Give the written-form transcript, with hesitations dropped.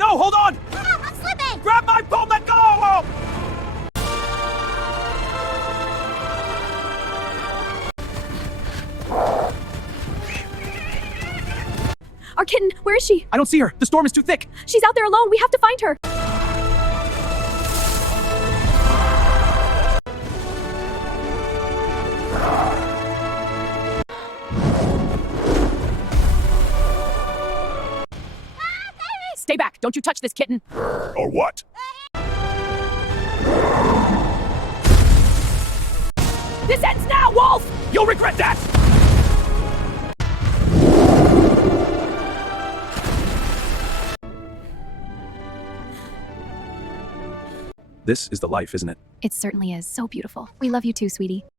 No, hold on! Ah, I'm slipping! Grab my phone, let go! Oh! Our kitten, where is she? I don't see her. The storm is too thick. She's out there alone. We have to find her. Stay back. Don't you touch this kitten. Or what? This ends now, Wolf! You'll regret that! This is the life, isn't it? It certainly is. So beautiful. We love you too, sweetie.